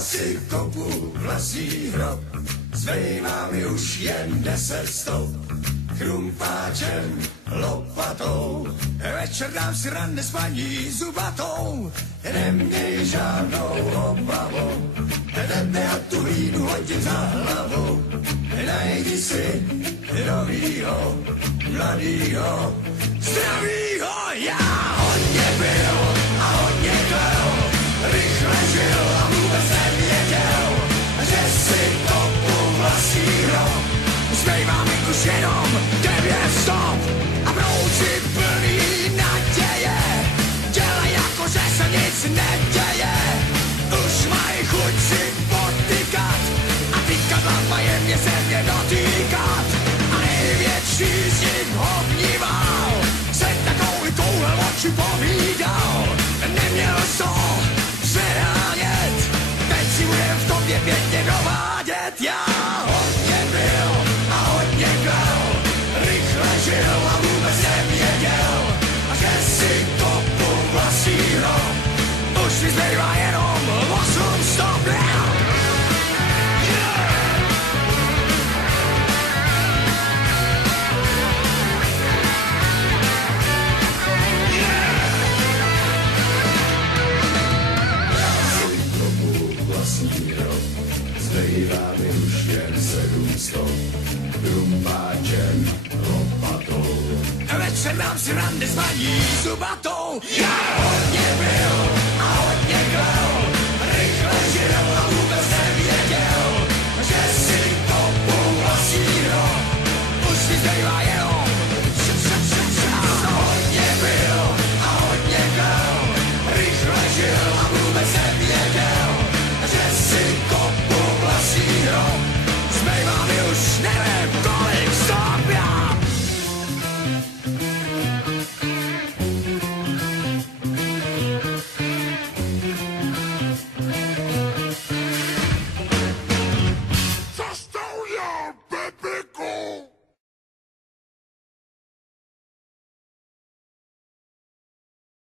si kopu vlastní hrob, zbývá mi už jen 10 stop. Krumpáčem, lopatou, večer dám si rande s paní zubatou. Neměj žádnou obavu, tebe a tu hlínu hodím za hlavu. Najdi si novýho, mladýho, zdravýho. Já hodně byl a hodně kladl, rychle žil a vůbec nevěděl, že si kopu vlastní hrob. Zbývá mi už jenom 9 stop a brouci plný naděje. Dělej jako, že se nic neděje. Už mají chuť si potykat a tykadlama je mě se mě dotýkat. A největší z nich obdival se takový touhle oči povídal. Neměl to přehánět, teď si budem v tobě pěkně dovádět. Já hodně byl a hodně kral, rychle žil a vůbec nevěděl, že si kopu vlastní hrob. Už mi zbývá jenom 8 stop. Zbývá mi už jen 7 stop, krumpáčem, lopatou. Večer dám si rande s paní zubatou. Já hodně byl